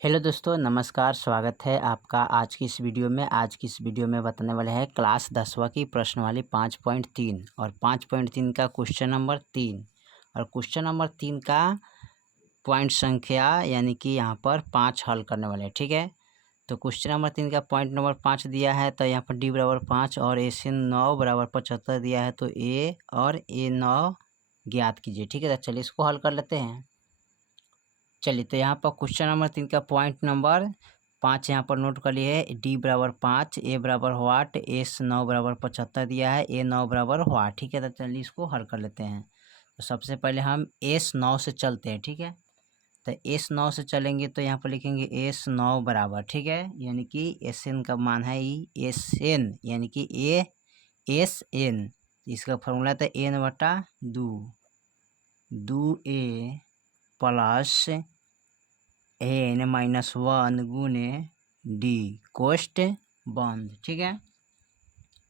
Hello दोस्तों, नमस्कार। स्वागत है आपका आज की इस वीडियो में। आज की इस वीडियो में बताने वाले हैं क्लास 10वीं की प्रश्नवाली 5.3 और 5.3 का क्वेश्चन नंबर 3 और क्वेश्चन नंबर 3 का पॉइंट संख्या यानी कि यहाँ पर 5 हल करने वाले हैं। ठीक है, तो क्वेश्चन नंबर 3 का पॉइंट नंबर 5 दिया है, तो यहाँ पर डी बराबर 5 और ए से 9 बराबर 75 दिया है, तो ए और ए 9 ज्ञात कीजिए। ठीक है, तो चलिए इसको हल कर लेते हैं। चलिए, तो यहाँ पर क्वेश्चन नंबर 3 का पॉइंट नंबर 5 यहाँ पर नोट कर लिए है। डी बराबर 5, ए बराबर वाट, एस 9 बराबर 75 दिया है, ए 9 बराबर वाट। ठीक है, तो चलिए इसको हल कर लेते हैं। तो सबसे पहले हम एस 9 से चलते हैं। ठीक है, तो एस 9 से चलेंगे तो यहाँ पर लिखेंगे एस 9 बराबर, ठीक है, यानी कि एस एन का मान है एस एन, यानी कि ए एस एन। इसका फॉर्मूला था एन बटा दो ए प्लस एन -1 गुने डी कोष्ट बंद। ठीक है,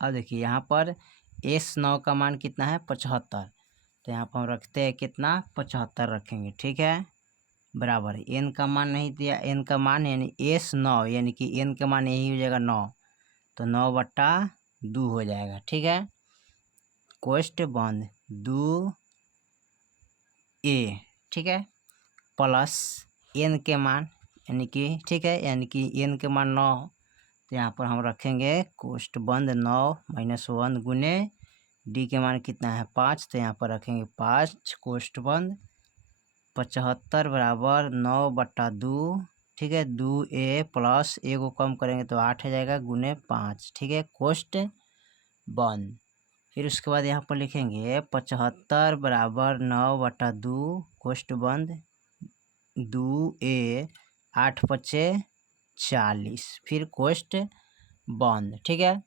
अब देखिए यहाँ पर एस 9 का मान कितना है 75, तो यहाँ पर हम रखते हैं कितना 75 रखेंगे। ठीक है, बराबर एन का मान नहीं दिया, एन का मान यानी एस 9 यानी कि एन का मान यही हो जाएगा 9, तो 9 बटा 2 हो जाएगा। ठीक है, कोष्ट बंद 2 ए, ठीक है, प्लस एन के मान यानी कि, ठीक है, यानी कि एन के मान 9, तो यहाँ पर हम रखेंगे कोष्ट बंद 9 -1 गुने डी के मान कितना है 5, तो यहाँ पर रखेंगे 5 कोष्ट बंद 75 बराबर 9 बटा 2। ठीक है, 2 ए प्लस ए को कम करेंगे तो 8 हो जाएगा गुने 5। ठीक है, कोष्ट बंद। फिर उसके बाद यहाँ पर लिखेंगे 75 बराबर 9 बटा 2 कोष्ट बंद 2 ए 8 पचे 40, फिर कोष्ट बंद। ठीक है,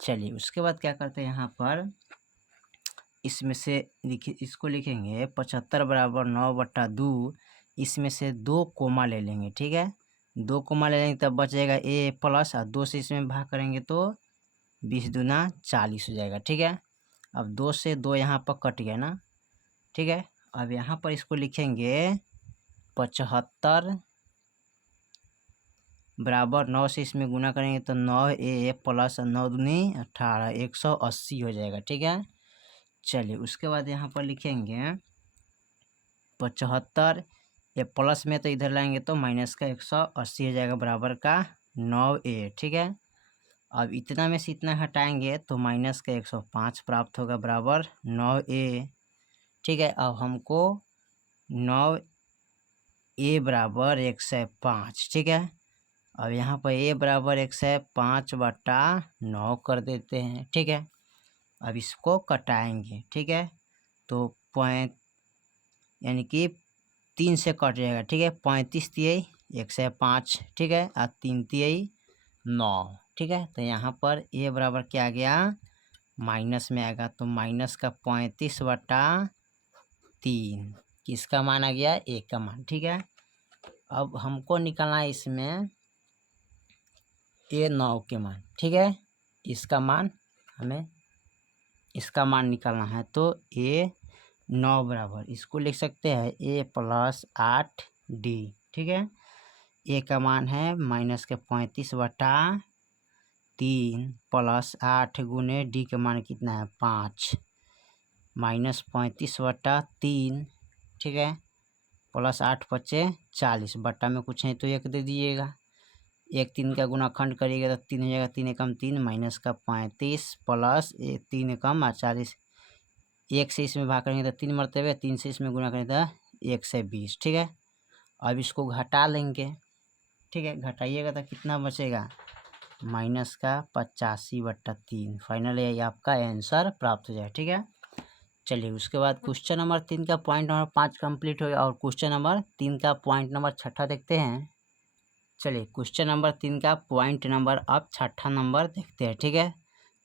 चलिए उसके बाद क्या करते हैं, यहाँ पर इसमें से इसको लिखेंगे 75 बराबर 9 बटा 2, इसमें से 2 कोमा ले लेंगे। ठीक है, 2 कोमा ले लेंगे तब बच जाएगा ए प्लस, और 2 से इसमें भाग करेंगे तो 20 दूना 40 हो जाएगा। ठीक है, अब 2 से 2 यहाँ पर कट गया ना। ठीक है, अब यहाँ पर इसको लिखेंगे 75 बराबर 9 से इसमें गुना करेंगे तो 9 ए प्लस 9 दूनी 18 180 हो जाएगा। ठीक है, चलिए उसके बाद यहाँ पर लिखेंगे 75 ये प्लस में तो इधर लाएंगे तो माइनस का 180 हो जाएगा बराबर का 9 ए। ठीक है, अब इतना में से इतना हटाएंगे तो माइनस का 105 प्राप्त होगा बराबर 9 ए। ठीक है, अब हमको 9 ए बराबर 105। ठीक है, अब यहाँ पर ए बराबर 105 बटा 9 कर देते हैं। ठीक है, अब इसको कटाएंगे। ठीक है, तो पॉइंट यानी कि 3 से कट जाएगा। ठीक है, 35 तिहाई 105। ठीक है, और 3 तिहाई 9। ठीक है, तो यहाँ पर ए बराबर क्या आ गया माइनस में आएगा, तो माइनस का 35 बटा 3 किसका मान आ गया ए का मान। ठीक है, अब हमको निकालना है इसमें ए 9 के मान। ठीक है, इसका मान हमें इसका मान निकालना है, तो ए 9 बराबर इसको लिख सकते हैं ए प्लस 8 डी। ठीक है, ए का मान है माइनस के 35 बटा 3 प्लस 8 गुने डी का मान कितना है 5 माइनस 35 बटा 3। ठीक है, प्लस 8 पचे 40, बट्टा में कुछ नहीं तो 1 दे दीजिएगा। 1 3 का गुणाखंड करिएगा तो 3 हो जाएगा, 3 एकम 3 माइनस का 35 प्लस 3 एकम 40, 1 से इसमें भाग करेंगे तो 3 मरतबे, 3 से इसमें गुना करेंगे तो 1 से 20। ठीक है, अब इसको घटा लेंगे। ठीक है, घटाइएगा तो कितना बचेगा माइनस का 85 बटा 3। फाइनल यही आपका आंसर प्राप्त हो जाए। ठीक है, चलिए उसके बाद क्वेश्चन नंबर 3 का पॉइंट नंबर 5 कंप्लीट हो गया और क्वेश्चन नंबर 3 का पॉइंट नंबर 6 देखते हैं। चलिए क्वेश्चन नंबर 3 का पॉइंट नंबर अब 6 नंबर देखते हैं। ठीक है,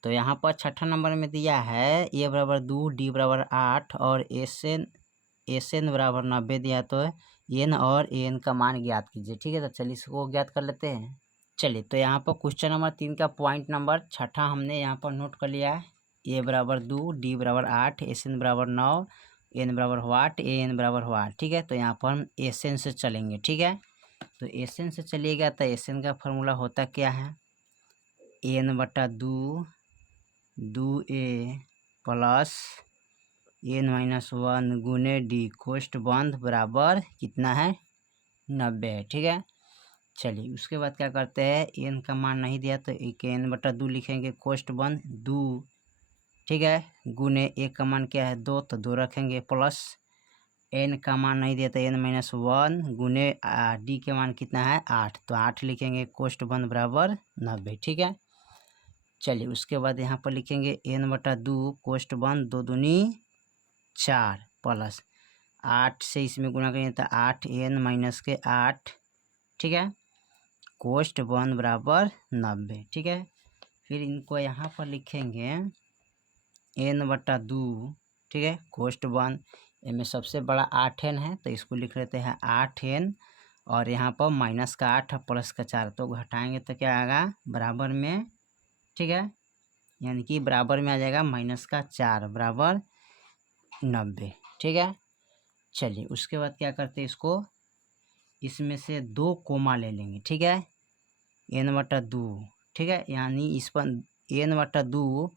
तो यहाँ पर 6 नंबर में दिया है ए बराबर 2 डी बराबर 8 और एस एन बराबर 90 दिया, तो एन और एन का मान ज्ञात कीजिए। ठीक है, तो चलिए इसको ज्ञात कर लेते हैं। चलिए, तो यहाँ पर क्वेश्चन नंबर 3 का पॉइंट नंबर 6 हमने यहाँ पर नोट कर लिया है। ए बराबर 2 डी बराबर 8 एस एन बराबर 9 एन बराबर वाट ए एन बराबर वाट। ठीक है, तो यहाँ पर हम एस एन से चलेंगे। ठीक है, तो एन से चलिएगा तो एन का फॉर्मूला होता क्या है, एन बटा दो ए प्लस एन माइनस 1 गुने डी कोष्ठ बंध बराबर कितना है 90 है। ठीक है, चलिए उसके बाद क्या करते हैं, एन का मान नहीं दिया तो एक एन बटा 2 लिखेंगे कोष्ठ बंध 2, ठीक है, गुने ए का मान क्या है 2 तो 2 रखेंगे प्लस एन का मान नहीं दिया तो एन माइनस 1 गुने डी के मान कितना है 8 तो 8 लिखेंगे कोष्ठ बंध बराबर 90। ठीक है, चलिए उसके बाद यहाँ पर लिखेंगे एन बटा 2 कोष्ठ बंध 2 दूनी 4 प्लस 8 से इसमें गुना करेंगे तो 8 एन माइनस के 8, ठीक है, कोष्ठ बंध बराबर 90। ठीक है, फिर इनको यहाँ पर लिखेंगे एन बटा 2, ठीक है, कोष्ठ बंध इनमें सबसे बड़ा 8 एन है तो इसको लिख लेते हैं 8 एन और यहाँ पर माइनस का 8 प्लस का 4 तो घटाएंगे तो क्या आएगा बराबर में, ठीक है, यानी कि बराबर में आ जाएगा माइनस का 4 बराबर 90। ठीक है, चलिए उसके बाद क्या करते हैं, इसको इसमें से 2 कोमा ले लेंगे, ठीक है, एन बटा 2, ठीक है, यानी इस पर एन बटा 2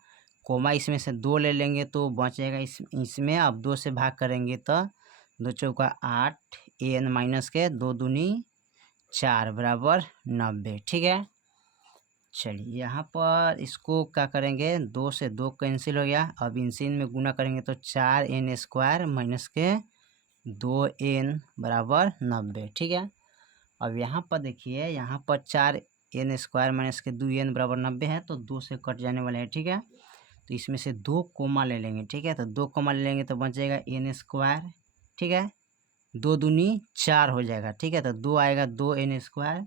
कोमा इसमें से 2 ले लेंगे तो बचेगा इसमें अब 2 से भाग करेंगे तो 2 चौका 8 एन माइनस के 2 दूनी 4 बराबर 90। ठीक है, चलिए यहाँ पर इसको क्या करेंगे 2 से 2 कैंसिल हो गया, अब इनसे में गुना करेंगे तो 4 एन स्क्वायर माइनस के 2 एन बराबर 90। ठीक है, अब यहाँ पर देखिए यहाँ पर 4 एन स्क्वायर माइनस के 2 एन बराबर 90 है तो 2 से कट जाने वाले हैं। ठीक है, तो इसमें से 2 कोमा ले लेंगे, ठीक है, तो 2 कोमा ले लेंगे तो बचेगा एन स्क्वायर, ठीक है, 2 दूनी 4 हो जाएगा। ठीक है, तो 2 आएगा 2 एन स्क्वायर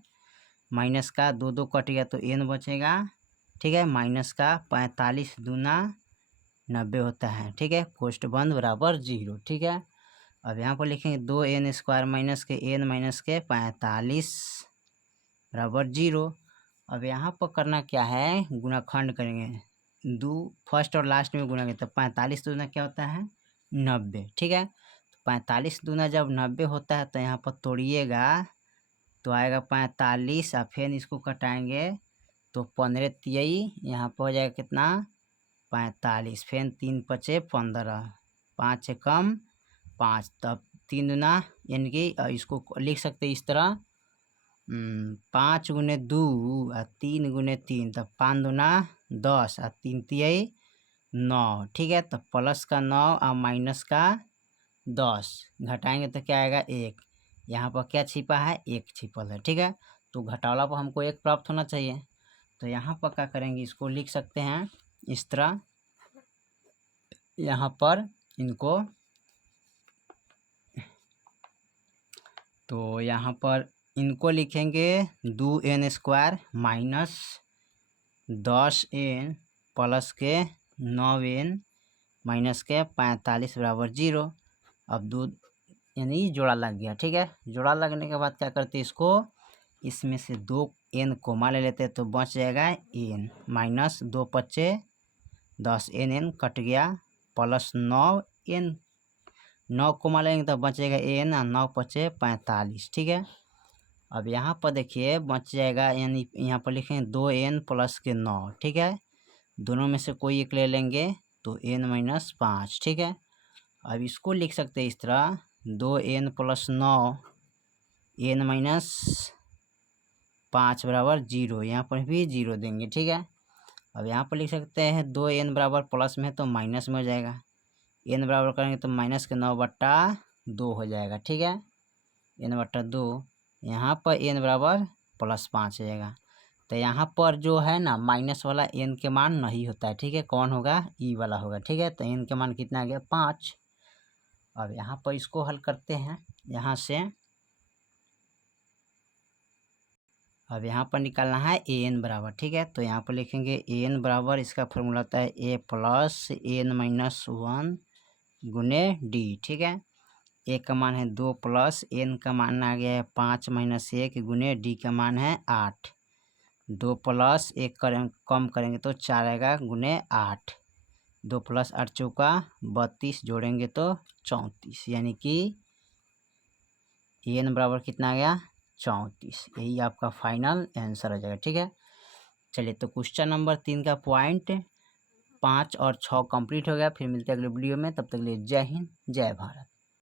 माइनस का 2 2 कट गया तो एन बचेगा, ठीक है, माइनस का 45 दूना 90 होता है। ठीक है, कोष्ठ बंध बराबर 0। ठीक है, अब यहाँ पर लिखेंगे 2 एन स्क्वायर माइनस के एन माइनस के 45 बराबर 0। अब यहाँ पर करना क्या है, गुणाखंड करेंगे, 2 फर्स्ट और लास्ट में गुना करें तो 45 दूना क्या होता है 90। ठीक है, तो 45 दूना जब 90 होता है तो यहाँ पर तोड़िएगा तो आएगा 45 और फिर इसको कटाएंगे तो 15 तियई यहाँ पर हो जाएगा कितना 45, फिर 3 पचे 15, 5 से कम 5, तब 3 दूना यानी कि इसको लिख सकते इस तरह 5 गुने 2 और 3 गुने 3 तब 5 दूना 10 और 3 तियई 9। ठीक है, तो प्लस का 9 और माइनस का 10 घटाएंगे तो क्या आएगा 1, यहाँ पर क्या छिपा है 1 छिपल है। ठीक है, तो घटावला पर हमको 1 प्राप्त होना चाहिए तो यहाँ पर क्या करेंगे, इसको लिख सकते हैं इस तरह, यहाँ पर इनको तो यहाँ पर इनको लिखेंगे 2 n square minus 10 n plus के 9 एन माइनस के 45 बराबर 0। अब 2 यानी जोड़ा लग गया। ठीक है, जोड़ा लगने के बाद क्या करते हैं, इसको इसमें से 2 एन कोमा ले लेते हैं तो बच जाएगा एन माइनस 2 पच्चे 10 एन कट गया प्लस 9 एन 9 कोमा लेंगे तो बचेगा एन और 9 पचे 45। ठीक है, अब यहाँ पर देखिए बच जाएगा, यानी यहाँ पर लिखेंगे 2 एन प्लस के 9। ठीक है, दोनों में से कोई एक ले लेंगे तो एन माइनस 5। ठीक है, अब इसको लिख सकते हैं इस तरह 2 एन प्लस 9 एन माइनस 5 बराबर 0, यहाँ पर भी 0 देंगे। ठीक है, अब यहाँ पर लिख सकते हैं 2 एन बराबर प्लस में है तो माइनस में हो जाएगा, एन बराबर करेंगे तो माइनस के 9 बट्टा 2 हो जाएगा। ठीक है, एन बट्टा 2, यहाँ पर एन बराबर प्लस 5 हो जाएगा, तो यहाँ पर जो है ना माइनस वाला एन के मान नहीं होता है। ठीक है, कौन होगा ई वाला होगा। ठीक है, तो एन के मान कितना आ गया 5। अब यहाँ पर इसको हल करते हैं यहाँ से, अब यहाँ पर निकालना है ए एन बराबर। ठीक है, तो यहाँ पर लिखेंगे ए एन बराबर, इसका फॉर्मूला होता है ए प्लस एन माइनस 1 गुने डी। ठीक है, ए का मान है 2 प्लस एन का मान आ गया है 5 माइनस 1 गुने डी का मान है 8, 2 प्लस 1 करें कम करेंगे तो 4 आएगा गुने 8, 2 प्लस 8 चौका 32 जोड़ेंगे तो 34, यानी कि एन बराबर कितना आ गया 34। यही आपका फाइनल आंसर हो जाएगा। ठीक है, चलिए तो क्वेश्चन नंबर 3 का पॉइंट 5 और 6 कंप्लीट हो गया। फिर मिलते हैं अगले वीडियो में, तब तक के लिए जय हिंद जय भारत।